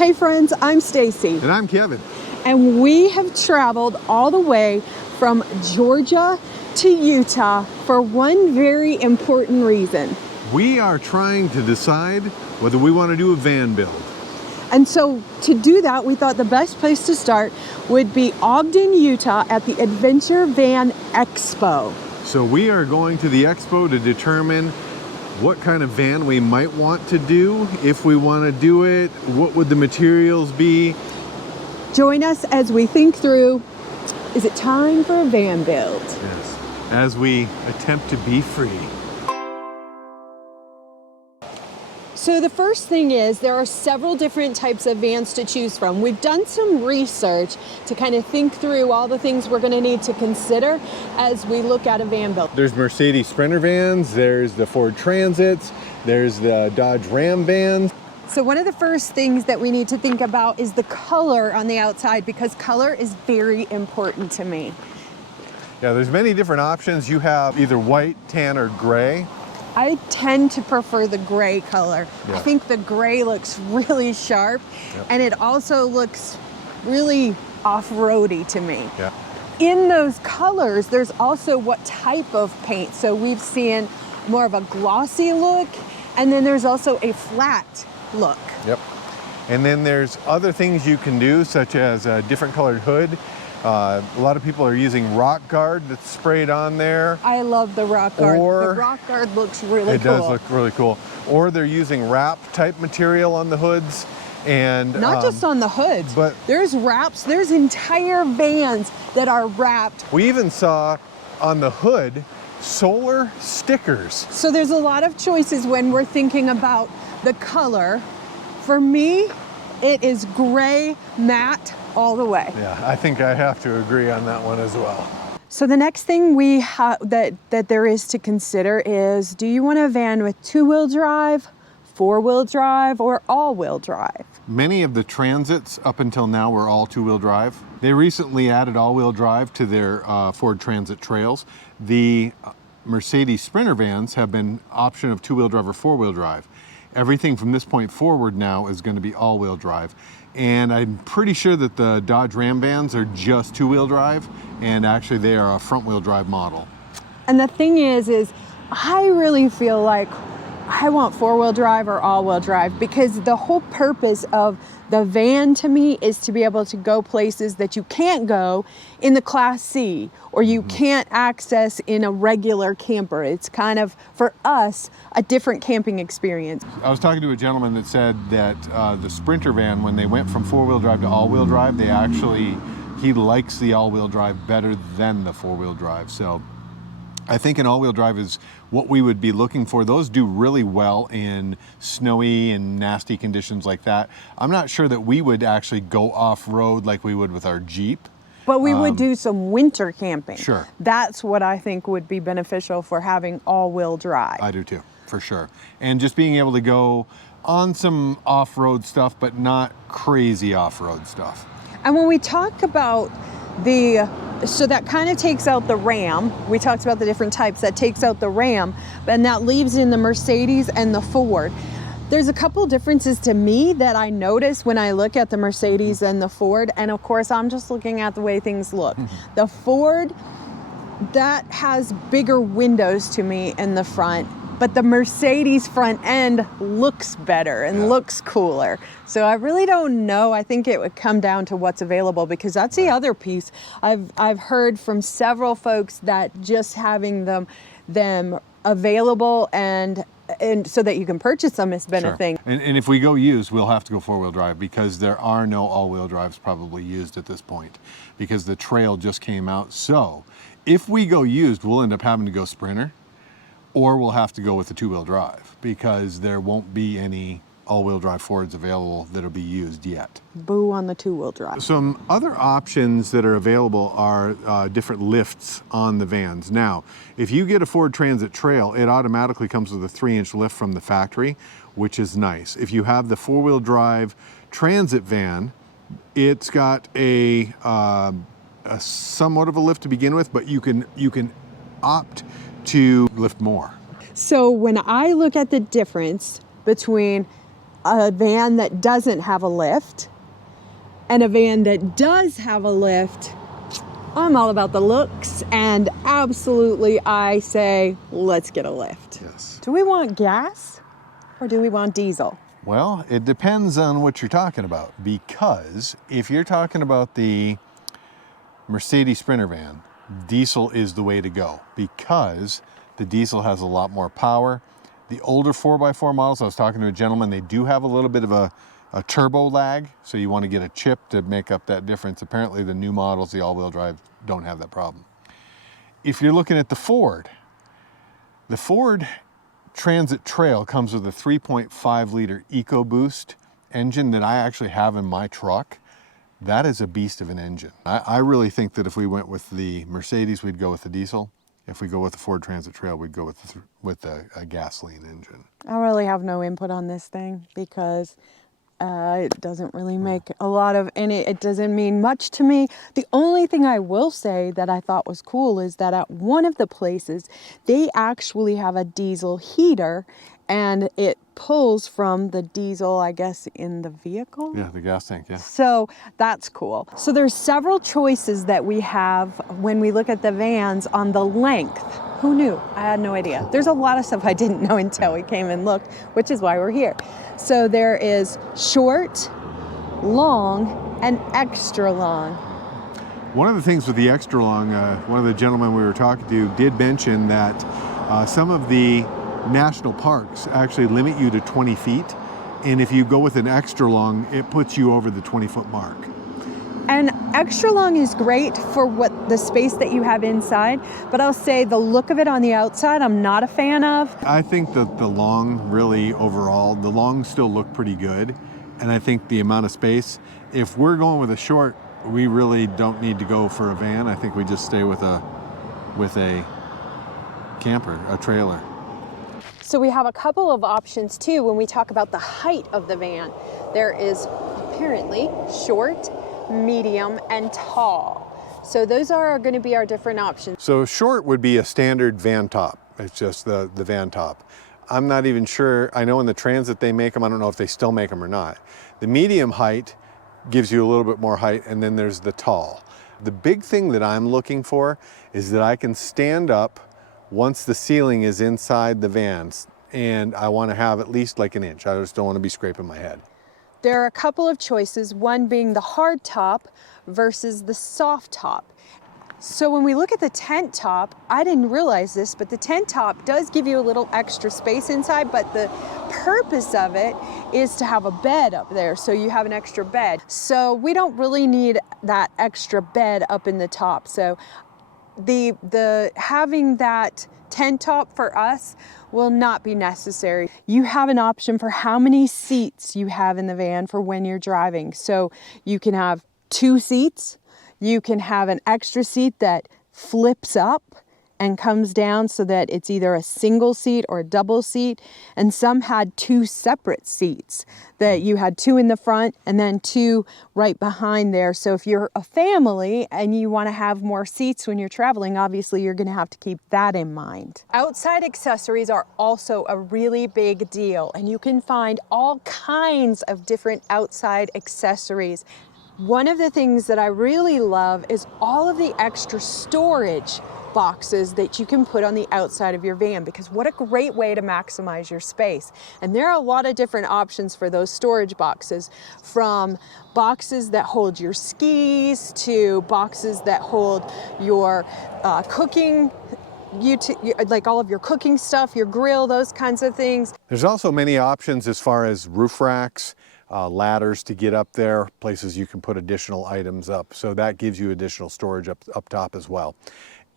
Hey friends, I'm Stacy. And I'm Kevin. And we have traveled all the way from Georgia to Utah for one very important reason. We are trying to decide whether we want to do a van build. And so to do that, we thought the best place to start would be Ogden, Utah at the Adventure Van Expo. So we are going to the expo to determine what kind of van we might want to do. If we want to do it, what would the materials be? Join us as we think through, is it time for a van build? Yes, as we attempt to be free. So the first thing is there are several different types of vans to choose from. We've done some research to kind of think through all the things we're going to need to consider as we look at a van build. There's Mercedes Sprinter vans, there's the Ford Transits, there's the Dodge Ram vans. So one of the first things that we need to think about is the color on the outside, because color is very important to me. Yeah, there's many different options. You have either white, tan, or gray. I tend to prefer the gray color. Yeah. I think the gray looks really sharp, and it also looks really off-roady to me. Yeah. In those colors, there's also what type of paint. So we've seen more of a glossy look, and then there's also a flat look. Yep. And then there's other things you can do, such as a different colored hood. A lot of people are using rock guard that's sprayed on there. I love the rock guard. The rock guard looks really cool. It does look really cool. Or they're using wrap type material on the hoods. And not just on the hoods, but there's wraps, there's entire vans that are wrapped. We even saw on the hood solar stickers. So there's a lot of choices when we're thinking about the color. For me, it is gray matte all the way. Yeah, I think I have to agree on that one as well. So the next thing we have that there is to consider is, do you want a van with two-wheel drive, four-wheel drive, or all-wheel drive? Many of the Transits up until now were all two-wheel drive. They recently added all-wheel drive to their Ford Transit trails. The Mercedes Sprinter vans have been option of two-wheel drive or four-wheel drive. Everything from this point forward now is going to be all-wheel drive. And I'm pretty sure that the Dodge Ram vans are just two-wheel drive, and actually they are a front-wheel drive model. And the thing is I really feel like I want four-wheel drive or all-wheel drive, because the whole purpose of the van to me is to be able to go places that you can't go in the Class C, or you can't access in a regular camper. It's kind of, for us, a different camping experience. I was talking to a gentleman that said that the Sprinter van, when they went from four-wheel drive to all-wheel drive, he likes the all-wheel drive better than the four-wheel drive. So I think an all-wheel drive is what we would be looking for. Those do really well in snowy and nasty conditions like that. I'm not sure that we would actually go off-road like we would with our Jeep. But we would do some winter camping. Sure. That's what I think would be beneficial for having all-wheel drive. I do too, for sure. And just being able to go on some off-road stuff, but not crazy off-road stuff. And when we talk about so that kind of takes out the Ram. We talked about the different types. That takes out the Ram, and that leaves in the Mercedes and the Ford. There's a couple differences to me that I notice when I look at the Mercedes and the Ford, and of course I'm just looking at the way things look. The Ford, that has bigger windows to me in the front, but the Mercedes front end looks better and looks cooler. So I really don't know. I think it would come down to what's available, because that's the other piece. I've heard from several folks that just having them available and so that you can purchase them has been a thing. And if we go used, we'll have to go four-wheel drive, because there are no all-wheel drives probably used at this point, because the Trail just came out. So if we go used, we'll end up having to go Sprinter, or we'll have to go with the two-wheel drive, because there won't be any all-wheel drive Fords available that'll be used yet. Boo on the two-wheel drive. Some other options that are available are different lifts on the vans. Now, if you get a Ford Transit Trail, it automatically comes with a 3-inch lift from the factory, which is nice. If you have the four-wheel drive Transit van, it's got a somewhat of a lift to begin with, but you can opt to lift more. So when I look at the difference between a van that doesn't have a lift and a van that does have a lift. I'm all about the looks, and absolutely I say, let's get a lift. Yes. Do we want gas or do we want diesel? Well, it depends on what you're talking about, because if you're talking about the Mercedes Sprinter van, diesel is the way to go, because the diesel has a lot more power. The older 4x4 models, I was talking to a gentleman, they do have a little bit of a turbo lag, so you want to get a chip to make up that difference. Apparently the new models, the all-wheel drive, don't have that problem. If you're looking at the Ford Transit Trail comes with a 3.5 liter EcoBoost engine that I actually have in my truck. That is a beast of an engine. I really think that if we went with the Mercedes, we'd go with the diesel. If we go with the Ford Transit Trail, we'd go with a gasoline engine. I really have no input on this thing because it doesn't really make a lot of, and it doesn't mean much to me. The only thing I will say that I thought was cool is that at one of the places, they actually have a diesel heater, and it pulls from the diesel, I guess, in the vehicle. Yeah, the gas tank, yeah. So that's cool. So there's several choices that we have when we look at the vans on the length. Who knew? I had no idea. There's a lot of stuff I didn't know until we came and looked, which is why we're here. So there is short, long, and extra long. One of the things with the extra long, one of the gentlemen we were talking to did mention that some of the national parks actually limit you to 20 feet. And if you go with an extra long, it puts you over the 20-foot mark. And extra long is great for what the space that you have inside, but I'll say the look of it on the outside, I'm not a fan of. I think that the long, really overall, the longs still look pretty good. And I think the amount of space, if we're going with a short, we really don't need to go for a van. I think we just stay with a camper, a trailer. So we have a couple of options too when we talk about the height of the van. There is apparently short, medium, and tall. So those are going to be our different options. So short would be a standard van top. It's just the van top. I'm not even sure. I know in the Transit they make them. I don't know if they still make them or not. The medium height gives you a little bit more height, and then there's the tall. The big thing that I'm looking for is that I can stand up once the ceiling is inside the vans, and I want to have at least like an inch. I just don't want to be scraping my head. There are a couple of choices, one being the hard top versus the soft top. So when we look at the tent top, I didn't realize this, but the tent top does give you a little extra space inside, but the purpose of it is to have a bed up there, so you have an extra bed. So we don't really need that extra bed up in the top. So the having that tent top for us will not be necessary. You have an option for how many seats you have in the van for when you're driving. So you can have 2 seats, you can have an extra seat that flips up and comes down so that it's either a single seat or a double seat. And some had 2 separate seats, that you had 2 in the front and then 2 right behind there. So if you're a family and you want to have more seats when you're traveling, obviously you're going to have to keep that in mind. Outside accessories are also a really big deal, and you can find all kinds of different outside accessories. One of the things that I really love is all of the extra storage boxes that you can put on the outside of your van, because what a great way to maximize your space. And there are a lot of different options for those storage boxes, from boxes that hold your skis to boxes that hold your cooking, like all of your cooking stuff, your grill, those kinds of things. There's also many options as far as roof racks, ladders to get up there, places you can put additional items up. So that gives you additional storage up top as well.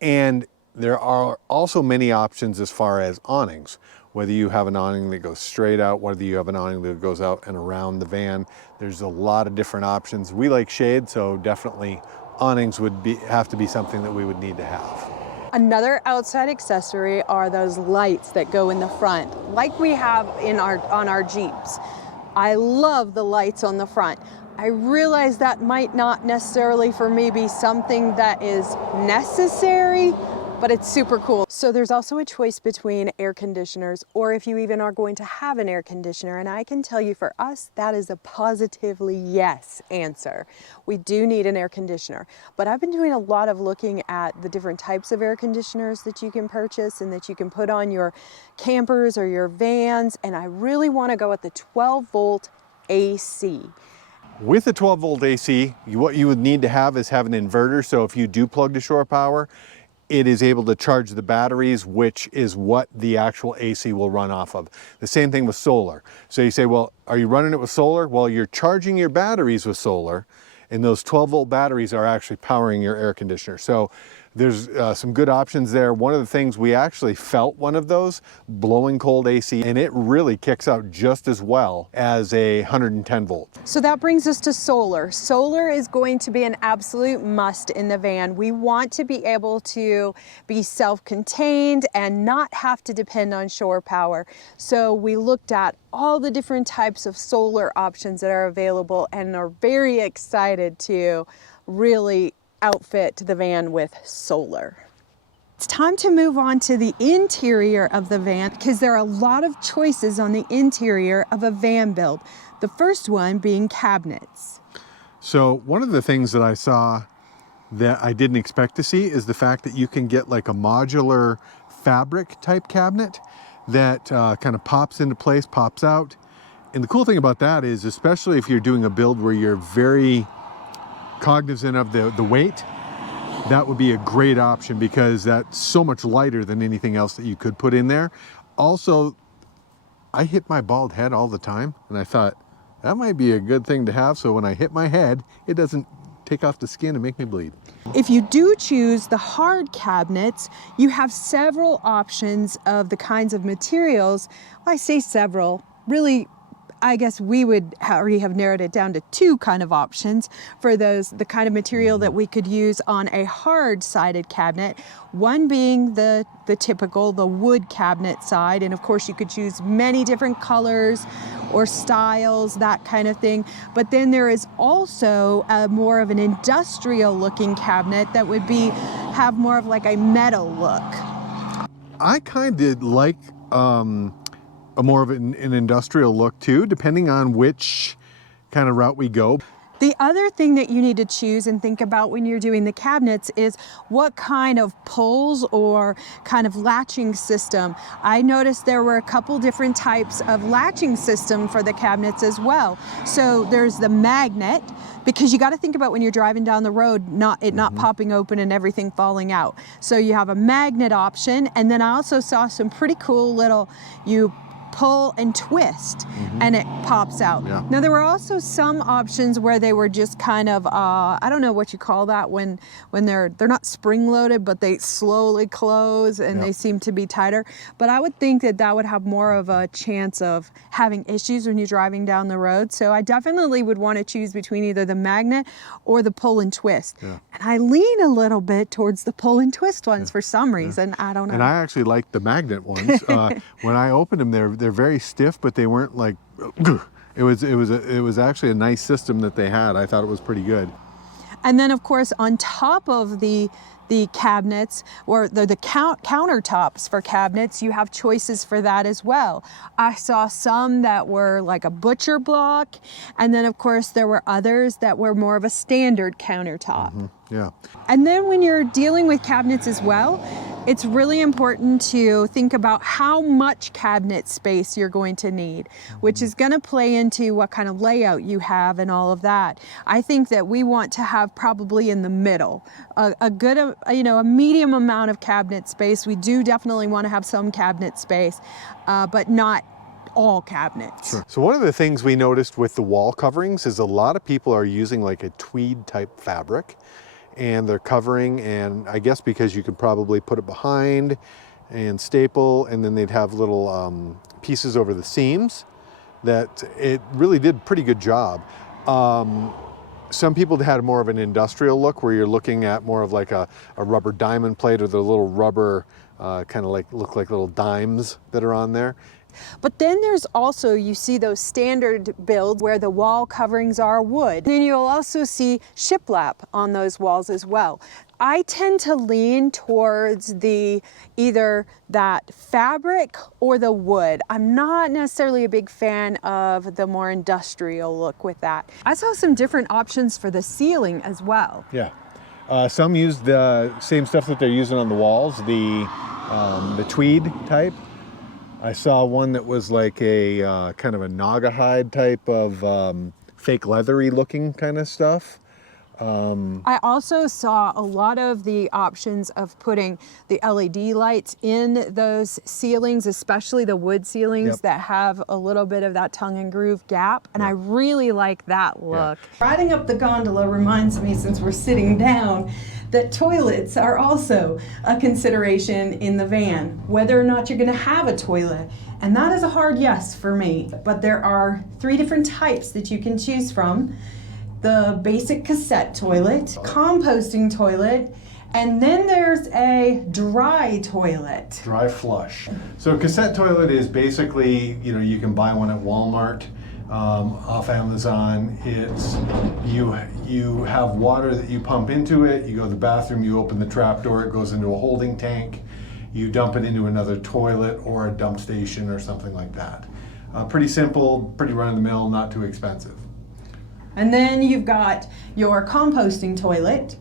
And there are also many options as far as awnings, whether you have an awning that goes straight out, whether you have an awning that goes out and around the van. There's a lot of different options. We like shade, so definitely awnings would have to be something that we would need to have. Another outside accessory are those lights that go in the front, like we have on our Jeeps. I love the lights on the front. I realize that might not necessarily for me be something that is necessary, but it's super cool. So there's also a choice between air conditioners, or if you even are going to have an air conditioner, and I can tell you for us, that is a positively yes answer. We do need an air conditioner, but I've been doing a lot of looking at the different types of air conditioners that you can purchase and that you can put on your campers or your vans, and I really want to go with the 12-volt AC. With a 12-volt AC, what you would need to have is have an inverter, so if you do plug to shore power, it is able to charge the batteries, which is what the actual AC will run off of. The same thing with solar. So you say, well, are you running it with solar? Well, you're charging your batteries with solar, and those 12-volt batteries are actually powering your air conditioner. So there's some good options there. One of the things, we actually felt one of those, blowing cold AC, and it really kicks out just as well as a 110 volt. So that brings us to solar. Solar is going to be an absolute must in the van. We want to be able to be self-contained and not have to depend on shore power. So we looked at all the different types of solar options that are available and are very excited to really outfit the van with solar. It's time to move on to the interior of the van because there are a lot of choices on the interior of a van build. The first one being cabinets. So one of the things that I saw that I didn't expect to see is the fact that you can get like a modular fabric type cabinet that kind of pops into place, pops out. And the cool thing about that is, especially if you're doing a build where you're very cognizant of the weight, that would be a great option because that's so much lighter than anything else that you could put in there. Also, I hit my bald head all the time, and I thought that might be a good thing to have, so when I hit my head, it doesn't take off the skin and make me bleed. If you do choose the hard cabinets, you have several options of the kinds of materials. Well, I say several, really, I guess we would already have narrowed it down to two kind of options for the kind of material that we could use on a hard-sided cabinet. One being the typical, the wood cabinet side, and of course you could choose many different colors or styles, that kind of thing. But then there is also more of an industrial looking cabinet that would have more of like a metal look. I kind of like a more of an industrial look too, depending on which kind of route we go. The other thing that you need to choose and think about when you're doing the cabinets is what kind of pulls or kind of latching system. I noticed there were a couple different types of latching system for the cabinets as well. So there's the magnet, because you got to think about when you're driving down the road, not popping open and everything falling out. So you have a magnet option, and then I also saw some pretty cool little, you pull and twist and it pops out. Yeah. Now there were also some options where they were just kind of I don't know what you call that when they're not spring loaded, but they slowly close and they seem to be tighter. But I would think that would have more of a chance of having issues when you're driving down the road. So I definitely would want to choose between either the magnet or the pull and twist. Yeah. And I lean a little bit towards the pull and twist ones for some reason. I don't know. And I actually like the magnet ones. When I opened them, they're very stiff, but they weren't like. It was actually a nice system that they had. I thought it was pretty good. And then, of course, on top of the cabinets or the countertops for cabinets, you have choices for that as well. I saw some that were like a butcher block, and then of course there were others that were more of a standard countertop. Yeah. And then when you're dealing with cabinets as well, it's really important to think about how much cabinet space you're going to need, which is going to play into what kind of layout you have and all of that. I think that we want to have probably in the middle, a good, a medium amount of cabinet space. We do definitely want to have some cabinet space, but not all cabinets. Sure. So one of the things we noticed with the wall coverings is a lot of people are using like a tweed type fabric, and they're covering, and I guess because you could probably put it behind and staple, and then they'd have little pieces over the seams, that it really did pretty good job. Some people had more of an industrial look where you're looking at more of like a rubber diamond plate or the little rubber kind of like look like little dimes that are on there. But then there's also, you see those standard builds where the wall coverings are wood. Then you'll also see shiplap on those walls as well. I tend to lean towards the either that fabric or the wood. I'm not necessarily a big fan of the more industrial look with that. I saw some different options for the ceiling as well. Yeah. Some use the same stuff that they're using on the walls, the tweed type. I saw one that was like a kind of a naga hide type of fake leathery looking kind of stuff. I also saw a lot of the options of putting the LED lights in those ceilings, especially the wood ceilings that have a little bit of that tongue and groove gap, and I really like that look. Riding up the gondola reminds me, since we're sitting down, that toilets are also a consideration in the van, whether or not you're going to have a toilet. And that is a hard yes for me, but there are 3 different types that you can choose from. The basic cassette toilet, composting toilet, and then there's a dry toilet. Dry flush. So cassette toilet is basically, you can buy one at Walmart, off Amazon. It's, you have water that you pump into it, you go to the bathroom, you open the trap door, it goes into a holding tank, you dump it into another toilet or a dump station or something like that. Pretty simple, pretty run-of-the-mill, not too expensive. And then you've got your composting toilet,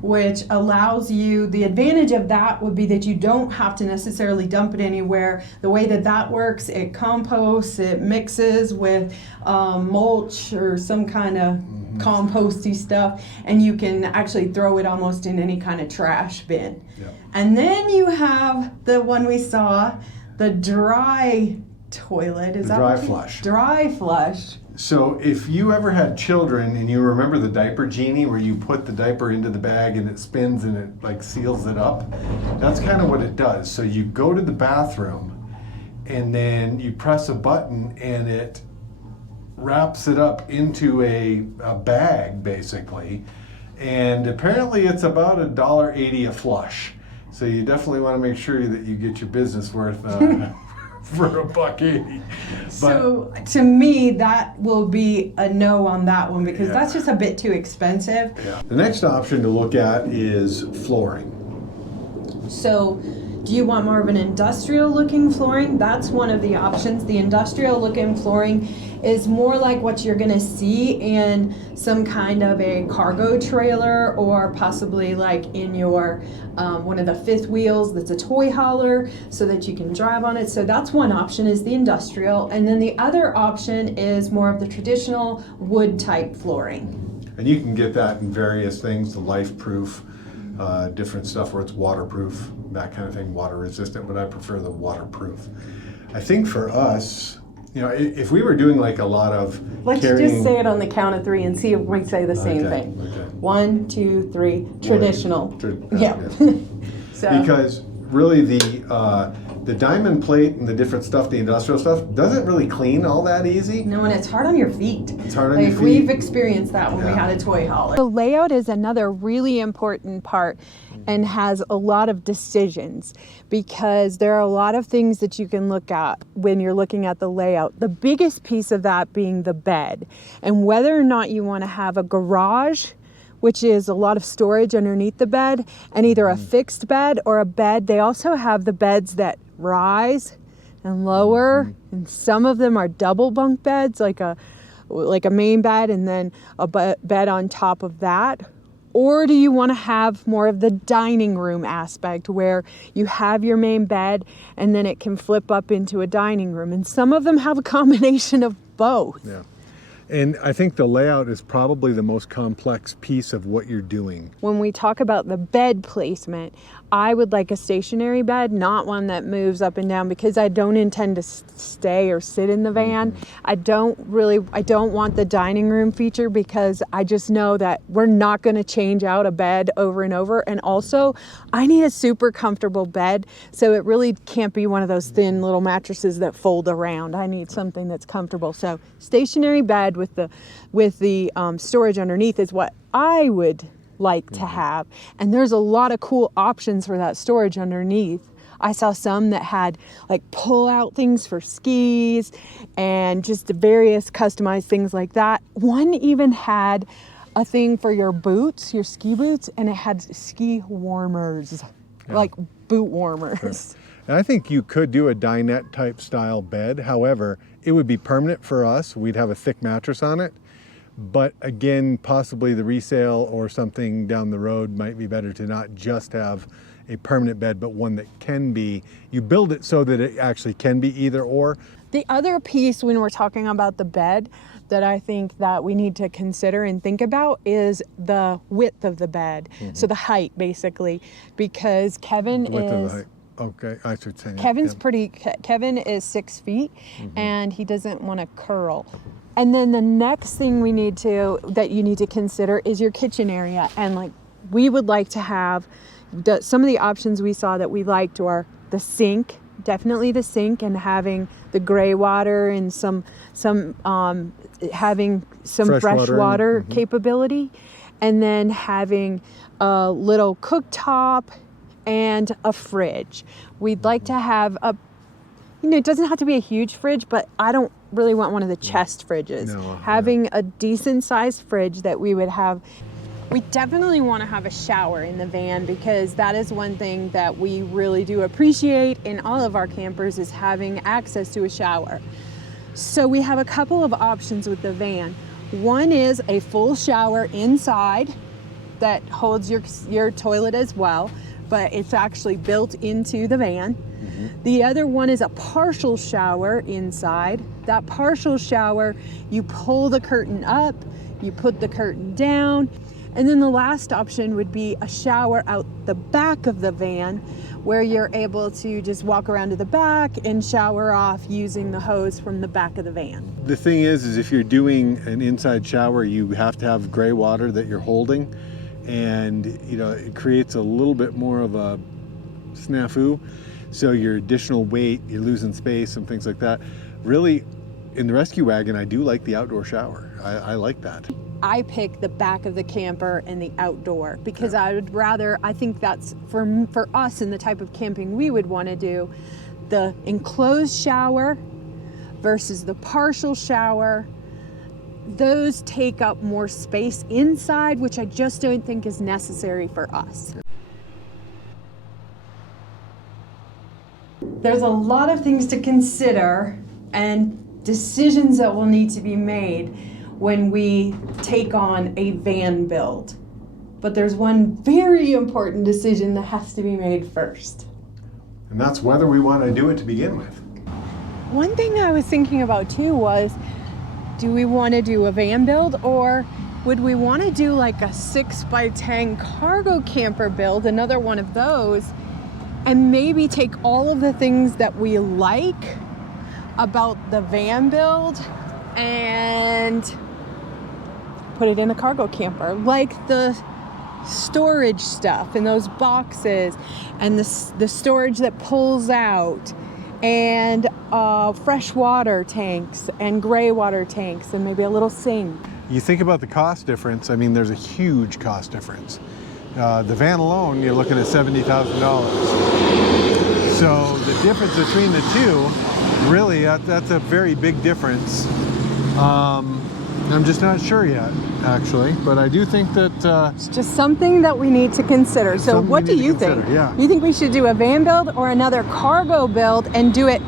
which allows you, the advantage of that would be that you don't have to necessarily dump it anywhere. The way that that works, it composts, it mixes with mulch or some kind of composty stuff, and you can actually throw it almost in any kind of trash bin. Yep. And then you have the one we saw, the dry toilet. Is that dry flush? Dry flush. So if you ever had children and you remember the diaper genie where you put the diaper into the bag and it spins and it like seals it up, that's kind of what it does. So you go to the bathroom and then you press a button and it wraps it up into a bag basically. And apparently it's about $1.80 a flush. So you definitely want to make sure that you get your business worth for $1.80. So to me, that will be a no on that one because that's just a bit too expensive. Yeah. The next option to look at is flooring. So do you want more of an industrial looking flooring? That's one of the options. The industrial looking flooring is more like what you're going to see in some kind of a cargo trailer or possibly like in your one of the fifth wheels that's a toy hauler so that you can drive on it. So that's one option, is the industrial. And then the other option is more of the traditional wood type flooring. And you can get that in various things, the life proof, different stuff where it's waterproof, that kind of thing, water resistant, but I prefer the waterproof. I think for us, if we were doing like a lot of Let's just say it on the count of 3 and see if we say the same thing. Okay. 1, 2, 3, traditional. Yeah. So. Because really the diamond plate and the different stuff, the industrial stuff, doesn't really clean all that easy. No, and it's hard on your feet. It's hard on your feet. We've experienced that when we had a toy hauler. The layout is another really important part and has a lot of decisions because there are a lot of things that you can look at when you're looking at the layout. The biggest piece of that being the bed and whether or not you want to have a garage, which is a lot of storage underneath the bed, and either a fixed bed or a bed. They also have the beds that rise and lower, and some of them are double bunk beds, like a main bed and then a bed on top of that. Or do you want to have more of the dining room aspect where you have your main bed and then it can flip up into a dining room? And some of them have a combination of both. Yeah. And I think the layout is probably the most complex piece of what you're doing. When we talk about the bed placement, I would like a stationary bed, not one that moves up and down, because I don't intend to stay or sit in the van. I don't want the dining room feature because I just know that we're not going to change out a bed over and over. And also, I need a super comfortable bed, so it really can't be one of those thin little mattresses that fold around. I need something that's comfortable. So stationary bed with the storage underneath is what I would like to have. And there's a lot of cool options for that storage underneath. I saw some that had like pull out things for skis and just various customized things like that. One even had a thing for your boots, your ski boots, and it had ski warmers, like boot warmers. Sure. And I think you could do a dinette type style bed. However, it would be permanent for us. We'd have a thick mattress on it. But again, possibly the resale or something down the road might be better to not just have a permanent bed, but one that can be, you build it so that it actually can be either or. The other piece when we're talking about the bed that I think that we need to consider and think about is the width of the bed. So the height basically, because Kevin is... Okay, I should say Kevin is 6 feet and he doesn't want to curl. And then the next thing that you need to consider is your kitchen area. And like, we would like to have some of the options we saw that we liked were the sink, definitely the sink, and having the gray water and having some fresh water capability, and then having a little cooktop and a fridge. We'd like to have it doesn't have to be a huge fridge, but I don't really want one of the chest fridges. Having a decent sized fridge that we would have. We definitely want to have a shower in the van, because that is one thing that we really do appreciate in all of our campers, is having access to a shower. So we have a couple of options with the van. One is a full shower inside that holds your toilet as well, but it's actually built into the van. The other one is a partial shower inside. That partial shower, you pull the curtain up, you put the curtain down, and then the last option would be a shower out the back of the van, where you're able to just walk around to the back and shower off using the hose from the back of the van. The thing is if you're doing an inside shower, you have to have gray water that you're holding, and it creates a little bit more of a snafu. So your additional weight, you're losing space and things like that. Really, in the rescue wagon, I do like the outdoor shower. I like that. I pick the back of the camper and the outdoor, because I think that's for us and the type of camping we would want to do, the enclosed shower versus the partial shower. Those take up more space inside, which I just don't think is necessary for us. There's a lot of things to consider and decisions that will need to be made when we take on a van build. But there's one very important decision that has to be made first. And that's whether we want to do it to begin with. One thing I was thinking about too was, do we want to do a van build, or would we want to do like a 6x10 cargo camper build, another one of those, and maybe take all of the things that we like about the van build and put it in a cargo camper, like the storage stuff in those boxes, and the storage that pulls out, and fresh water tanks and gray water tanks, and maybe a little sink. You think about the cost difference. I mean, there's a huge cost difference. The van alone, you're looking at $70,000. So the difference between the two, really, that's a very big difference. I'm just not sure yet, actually, but I do think that... it's just something that we need to consider. So what do you think? Yeah. You think we should do a van build or another cargo build, and do it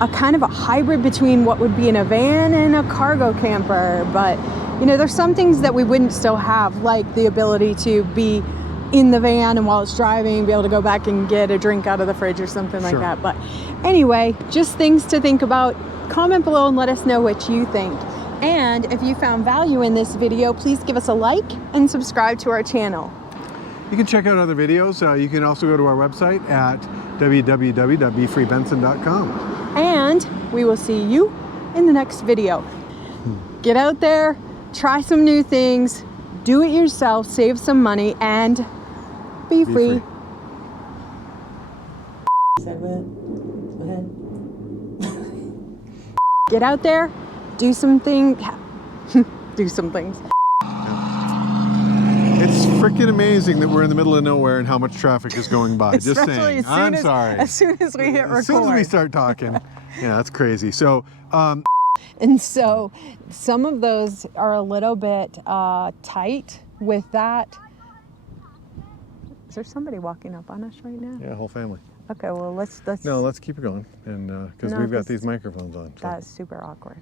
a kind of a hybrid between what would be in a van and a cargo camper? But there's some things that we wouldn't still have, like the ability to be in the van and while it's driving, be able to go back and get a drink out of the fridge or something like that. But anyway, just things to think about. Comment below and let us know what you think. And if you found value in this video, please give us a like and subscribe to our channel. You can check out other videos. You can also go to our website at www.befreebenson.com. And we will see you in the next video. Get out there, try some new things, do it yourself, save some money, and be free. Get out there, do some things. It's It's freaking amazing that we're in the middle of nowhere and how much traffic is going by. Just Especially saying. as soon Sorry. As soon as we hit record. As soon as we start talking. Yeah, that's crazy. So, and so some of those are a little bit tight with that. Is there somebody walking up on us right now? yeah, whole family. Okay, well let's No, let's keep it going, and because No, we've got this- these microphones on. So. That's super awkward.